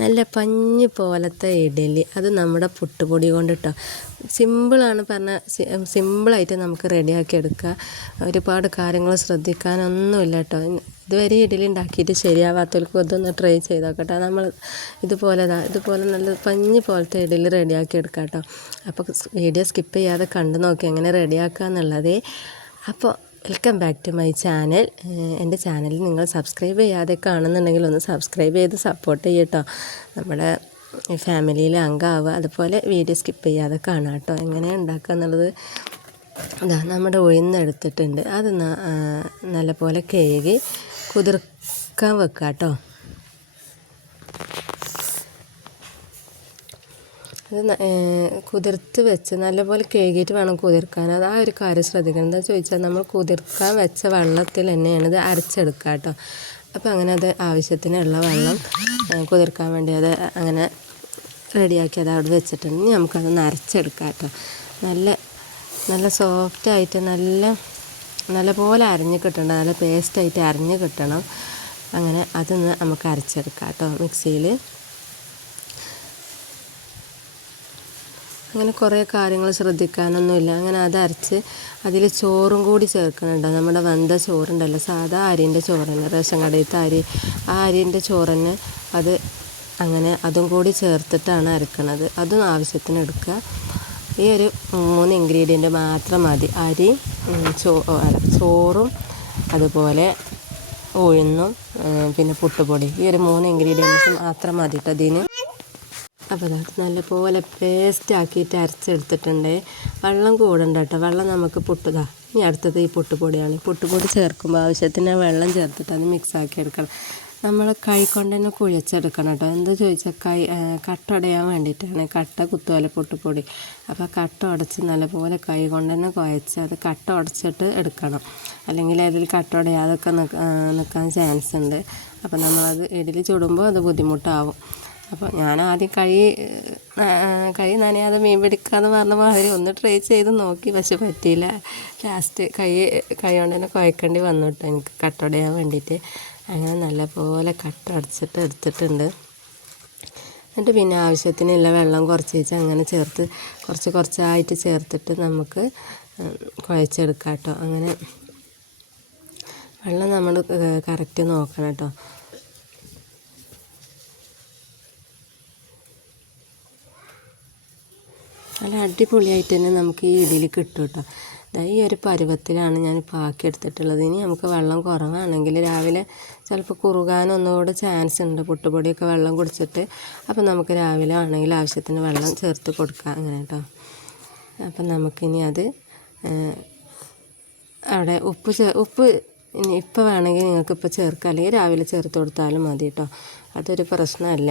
നല്ല പഞ്ഞ് പോലത്തെ ഇഡലി, അത് നമ്മുടെ പുട്ടുപൊടി കൊണ്ട് കേട്ടോ. സിമ്പിളാണ് പറഞ്ഞാൽ സിമ്പിളായിട്ട് നമുക്ക് റെഡിയാക്കി എടുക്കുക. ഒരുപാട് കാര്യങ്ങൾ ശ്രദ്ധിക്കാനൊന്നുമില്ല കേട്ടോ. ഇതുവരെ ഇഡലി ഉണ്ടാക്കിയിട്ട് ശരിയാവാത്തവർക്കും ഇതൊന്ന് ട്രൈ ചെയ്ത് നോക്കട്ടെ. നമ്മൾ ഇതുപോലെ നല്ല പഞ്ഞ് പോലത്തെ ഇഡലി റെഡിയാക്കി എടുക്കാം കേട്ടോ. അപ്പോൾ വീഡിയോ സ്കിപ്പ് ചെയ്യാതെ കണ്ടു നോക്കി എങ്ങനെ റെഡിയാക്കുക എന്നുള്ളത്. അപ്പോൾ welcome back to my channel. എൻ്റെ ചാനൽ നിങ്ങൾ സബ്സ്ക്രൈബ് ചെയ്യാതെ കാണുന്നുണ്ടെങ്കിൽ ഒന്ന് സബ്സ്ക്രൈബ് ചെയ്ത് സപ്പോർട്ട് ചെയ്യട്ടോ. നമ്മുടെ ഫാമിലിയിലെ അംഗമാവുക. അതുപോലെ വീഡിയോ സ്കിപ്പ് ചെയ്യാതെ കാണാം കേട്ടോ. എങ്ങനെയാണ് ഉണ്ടാക്കുക എന്നുള്ളത്. അതാ നമ്മുടെ ഉഴുന്നെടുത്തിട്ടുണ്ട്. അത് നല്ലപോലെ കഴുകി കുതിർക്കാൻ വെക്കുക കേട്ടോ. അത് കുതിർത്ത് വെച്ച് നല്ലപോലെ കഴുകിയിട്ട് വേണം കുതിർക്കാൻ. അത് ആ ഒരു കാര്യം ശ്രദ്ധിക്കണം. എന്താ ചോദിച്ചാൽ നമ്മൾ കുതിർക്കാൻ വെച്ച വെള്ളത്തിൽ തന്നെയാണ് ഇത് അരച്ചെടുക്കുക കേട്ടോ. അപ്പോൾ അങ്ങനെ അത് ആവശ്യത്തിനുള്ള വെള്ളം കുതിർക്കാൻ വേണ്ടി അത് അങ്ങനെ റെഡിയാക്കി അത് അവിടെ വെച്ചിട്ടുണ്ട്. ഇനി നമുക്കതൊന്ന് അരച്ചെടുക്കാം കേട്ടോ. നല്ല സോഫ്റ്റായിട്ട് നല്ലപോലെ അരഞ്ഞ് കിട്ടണം. നല്ല പേസ്റ്റായിട്ട് അരഞ്ഞ് കിട്ടണം. അങ്ങനെ അതൊന്ന് നമുക്ക് അരച്ചെടുക്കാം കേട്ടോ മിക്സിയിൽ. അങ്ങനെ കുറേ കാര്യങ്ങൾ ശ്രദ്ധിക്കാനൊന്നുമില്ല. അങ്ങനെ അത് അരച്ച് അതിൽ ചോറും കൂടി ചേർക്കുന്നുണ്ട്. നമ്മുടെ വെന്ത ചോറുണ്ടല്ലോ, സാധാ അരിൻ്റെ ചോറ് തന്നെ, റേഷൻ കടയിലത്തെ അരി, ആ അരിൻ്റെ ചോറ് തന്നെ അത് അങ്ങനെ അതും കൂടി ചേർത്തിട്ടാണ് അരക്കുന്നത്. അതും ആവശ്യത്തിന് എടുക്കുക. ഈ ഒരു 3 ഇൻഗ്രീഡിയൻറ്റ് മാത്രം മതി. അരി, ചോറും അതുപോലെ ഉഴുന്നും പിന്നെ പുട്ടുപൊടി. ഈ ഒരു 3 ഇൻഗ്രീഡിയൻറ്റ്സ് മാത്രം മതി കേട്ടോ അതിന്. അപ്പോൾ നല്ലപോലെ പേസ്റ്റ് ആക്കിയിട്ട് അരച്ചെടുത്തിട്ടുണ്ട്. വെള്ളം കൂടണ്ട കേട്ടോ. വെള്ളം നമുക്ക് ഇനി അടുത്തത് ഈ പുട്ടുപൊടിയാണ്. പുട്ടുപൊടി ചേർക്കുമ്പോൾ ആവശ്യത്തിന് വെള്ളം ചേർത്തിട്ട് അത് മിക്സാക്കി എടുക്കണം. നമ്മൾ കൈ കൊണ്ട് തന്നെ കുഴച്ചെടുക്കണം കേട്ടോ. എന്താ ചോദിച്ചാൽ കട്ട ഉടയാൻ വേണ്ടിയിട്ടാണ്. കട്ട കുത്തുപോലെ പുട്ടുപൊടി. അപ്പോൾ കട്ട ഉടച്ച് നല്ലപോലെ കൈ കൊണ്ട് തന്നെ കുഴച്ച് അത് കട്ട ഉടച്ചിട്ട് എടുക്കണം. അല്ലെങ്കിൽ അതിൽ കട്ട ഉടയാതൊക്കെ നിൽക്കാൻ ചാൻസ് ഉണ്ട്. അപ്പോൾ നമ്മളത് ഇഡലി ചുടുമ്പോൾ അത് ബുദ്ധിമുട്ടാവും. അപ്പോൾ ഞാൻ ആദ്യം കൈ നനയാതെ മീൻ പിടിക്കാമെന്ന് പറഞ്ഞ മാതിരി ഒന്ന് ട്രൈ ചെയ്ത് നോക്കി. പക്ഷെ പറ്റിയില്ല. ലാസ്റ്റ് കൈ കൊണ്ട് തന്നെ കുഴക്കേണ്ടി വന്നു കേട്ടോ എനിക്ക് കട്ടടയാൻ വേണ്ടിയിട്ട്. അങ്ങനെ നല്ലപോലെ കട്ട അടച്ചിട്ട് എടുത്തിട്ടുണ്ട്. എന്നിട്ട് പിന്നെ ആവശ്യത്തിനുള്ള വെള്ളം കുറച്ച് വെച്ച് അങ്ങനെ ചേർത്ത് കുറച്ചായിട്ട് ചേർത്തിട്ട് നമുക്ക് കുഴച്ചെടുക്കാം കേട്ടോ. അങ്ങനെ വെള്ളം നമ്മൾ കറക്റ്റ് നോക്കണം കേട്ടോ. നല്ല അടിപൊളിയായിട്ട് തന്നെ നമുക്ക് ഈ ഇഡലി കിട്ടും കേട്ടോ. ഈ ഒരു പരുവത്തിലാണ് ഞാനിപ്പോൾ ആക്കിയെടുത്തിട്ടുള്ളത്. ഇനി നമുക്ക് വെള്ളം കുറവാണെങ്കിൽ രാവിലെ ചിലപ്പോൾ കുറുകാനൊന്നുകൂടെ ചാൻസ് ഉണ്ട്. പുട്ടുപൊടിയൊക്കെ വെള്ളം കുടിച്ചിട്ട്. അപ്പോൾ നമുക്ക് രാവിലെ ആണെങ്കിൽ ആവശ്യത്തിന് വെള്ളം ചേർത്ത് കൊടുക്കാം അങ്ങനെ കേട്ടോ. അപ്പം നമുക്കിനി അത് അവിടെ ഉപ്പ് ഇനി ഇപ്പോൾ വേണമെങ്കിൽ നിങ്ങൾക്കിപ്പോൾ ചേർക്കാം, അല്ലെങ്കിൽ രാവിലെ ചേർത്ത് കൊടുത്താലും മതി കേട്ടോ. അതൊരു പ്രശ്നമല്ല.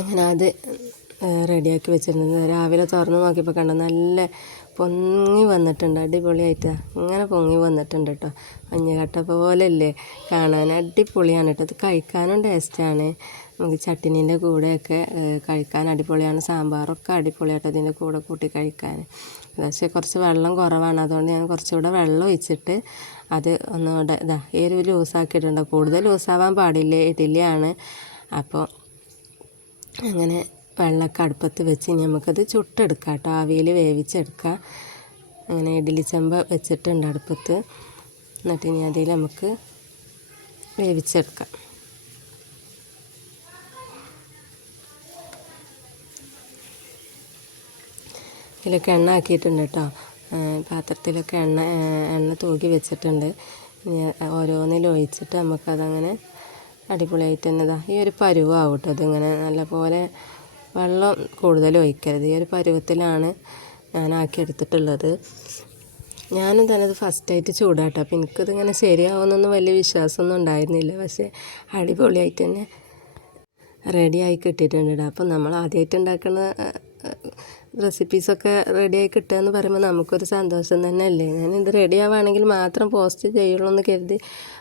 അങ്ങനെ അത് റെഡിയാക്കി വെച്ചിട്ടുണ്ട്. രാവിലെ തുറന്ന് നോക്കിയപ്പോൾ കണ്ടോ നല്ല പൊങ്ങി വന്നിട്ടുണ്ട്. അടിപൊളിയായിട്ടാണ് ഇങ്ങനെ പൊങ്ങി വന്നിട്ടുണ്ട് കേട്ടോ. മഞ്ഞക്കട്ട പോലെയല്ലേ കാണാൻ. അടിപൊളിയാണ് കേട്ടോ. ഇത് കഴിക്കാനും ടേസ്റ്റാണ്. നമുക്ക് ചട്ടിനീൻ്റെ കൂടെയൊക്കെ കഴിക്കാൻ അടിപൊളിയാണ്. സാമ്പാറൊക്കെ അടിപൊളിയായിട്ട് ഇതിൻ്റെ കൂടെ കൂട്ടി കഴിക്കാൻ. പക്ഷേ കുറച്ച് വെള്ളം കുറവാണ്. അതുകൊണ്ട് ഞാൻ കുറച്ചുകൂടെ വെള്ളം ഒഴിച്ചിട്ട് അത് ഒന്നുകൂടെ ഈ ഒരു ലൂസാക്കിയിട്ടുണ്ട്. കൂടുതൽ ലൂസാവാൻ പാടില്ല, ഇഡലിയാണ്. അപ്പോൾ അങ്ങനെ വെള്ളമൊക്കെ അടുപ്പത്ത് വെച്ച് നമുക്കത് ചുട്ടെടുക്കാം കേട്ടോ. ആവിയിൽ വേവിച്ചെടുക്കാം. അങ്ങനെ ഇഡലി ചെമ്പ് വെച്ചിട്ടുണ്ട് അടുപ്പത്ത്. എന്നിട്ട് ഇനി അതിൽ നമുക്ക് വേവിച്ചെടുക്കാം. ഇതിലൊക്കെ എണ്ണ ആക്കിയിട്ടുണ്ട് കേട്ടോ. പാത്രത്തിലൊക്കെ എണ്ണ തൂക്കി വെച്ചിട്ടുണ്ട്. ഇനി ഓരോന്നിലും ഒഴിച്ചിട്ട് നമുക്കതങ്ങനെ അടിപൊളിയായിട്ട് തന്നെ ഈ ഒരു പരുവാവും കേട്ടോ. അതിങ്ങനെ നല്ലപോലെ വെള്ളം കൂടുതൽ ഒഴിക്കരുത്. ഈ ഒരു പരുവത്തിലാണ് ഞാൻ ആക്കിയെടുത്തിട്ടുള്ളത്. ഞാനും തന്നെ ഇത് ഫസ്റ്റായിട്ട് ചൂടാട്ടോ. അപ്പോൾ എനിക്കിതിങ്ങനെ ശരിയാവുമെന്നൊന്നും വലിയ വിശ്വാസമൊന്നും ഉണ്ടായിരുന്നില്ല. പക്ഷേ അടിപൊളിയായിട്ട് തന്നെ റെഡിയായി കിട്ടിയിട്ടുണ്ട്. അപ്പോൾ നമ്മൾ ആദ്യമായിട്ട് ഉണ്ടാക്കുന്ന റെസിപ്പീസൊക്കെ റെഡിയായി കിട്ടുക എന്ന് പറയുമ്പോൾ നമുക്കൊരു സന്തോഷം തന്നെ അല്ലേ. ഞാനിത് റെഡി ആവുകയാണെങ്കിൽ മാത്രം പോസ്റ്റ് ചെയ്യുള്ളൂ എന്ന് കരുതി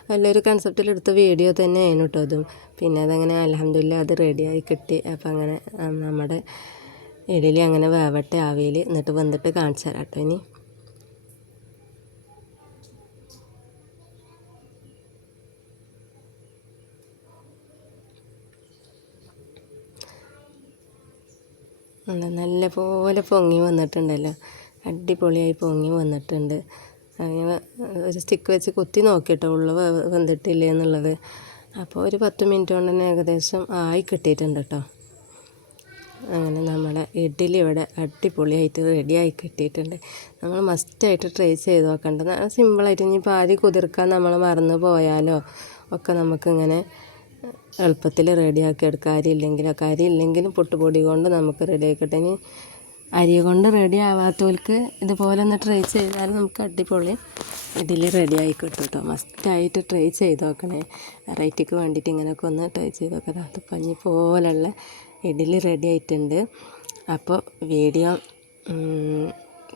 നല്ലൊരു കൺസെപ്റ്റിലെടുത്ത വീഡിയോ തന്നെയായിരുന്നു കേട്ടോ അതും. പിന്നെ അതങ്ങനെ അൽഹംദുലില്ലാ അത് റെഡിയായി കിട്ടി. അപ്പോൾ അങ്ങനെ നമ്മുടെ ഇഡലി അങ്ങനെ വേവട്ടെ ആവിയിൽ. എന്നിട്ട് വന്നിട്ട് കാണിച്ചു തരാം കേട്ടോ. ഇനി നല്ല പോലെ പൊങ്ങി വന്നിട്ടുണ്ടല്ലോ, അടിപൊളിയായി പൊങ്ങി വന്നിട്ടുണ്ട്. അങ്ങനെ ഒരു സ്റ്റിക്ക് വെച്ച് കുത്തി നോക്കിയിട്ടോ ഉള്ളു വെന്തിട്ടില്ലേ എന്നുള്ളത്. അപ്പോൾ ഒരു 10 മിനിറ്റ് കൊണ്ട് തന്നെ ഏകദേശം ആയി കിട്ടിയിട്ടുണ്ട് കേട്ടോ. അങ്ങനെ നമ്മുടെ ഇഡ്ഡലി ഇവിടെ അടിപൊളിയായിട്ട് റെഡിയായി കിട്ടിയിട്ടുണ്ട്. നമ്മൾ മസ്റ്റായിട്ട് ട്രൈ ചെയ്ത് നോക്കേണ്ടത് സിമ്പിളായിട്ട്. ഇനിയിപ്പോൾ ആദ്യം കുതിർക്കാൻ നമ്മൾ മറന്നു പോയാലോ ഒക്കെ നമുക്കിങ്ങനെ എളുപ്പത്തിൽ റെഡിയാക്കി എടുക്കാം. അരി ഇല്ലെങ്കിലും പുട്ടുപൊടി കൊണ്ട് നമുക്ക് റെഡിയാക്കിയിട്ട്, ഇനി അരി കൊണ്ട് റെഡി ആവാത്തവർക്ക് ഇതുപോലെ ഒന്ന് ട്രൈ ചെയ്താൽ നമുക്ക് അടിപൊളി ഇഡ്ഡലി റെഡിയായി കിട്ടും കേട്ടോ. മസ്റ്റായിട്ട് ട്രൈ ചെയ്ത് നോക്കണേ. വെറൈറ്റിക്ക് വേണ്ടിയിട്ട് ഇങ്ങനെയൊക്കെ ഒന്ന് ട്രൈ ചെയ്ത് നോക്കാം. അത് പഞ്ഞി പോലുള്ള ഇഡ്ഡലി റെഡി ആയിട്ടുണ്ട്. അപ്പോൾ വീഡിയോ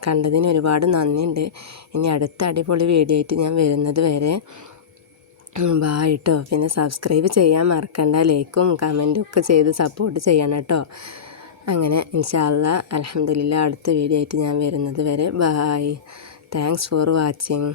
കണ്ടതിന് ഒരുപാട് നന്ദിയുണ്ട്. ഇനി അടുത്ത അടിപൊളി വീഡിയോ ആയിട്ട് ഞാൻ വരുന്നത് വരെ ബായ് കേട്ടോ. പിന്നെ സബ്സ്ക്രൈബ് ചെയ്യാൻ മറക്കണ്ട, ലൈക്കും കമൻറ്റും ഒക്കെ ചെയ്ത് സപ്പോർട്ട് ചെയ്യണം കേട്ടോ. അങ്ങനെ ഇൻഷാ അല്ലാഹ് അൽഹംദുലില്ലാഹ് അടുത്ത വീഡിയോ ആയിട്ട് ഞാൻ വരുന്നത് വരെ ബായ്. Thanks for watching.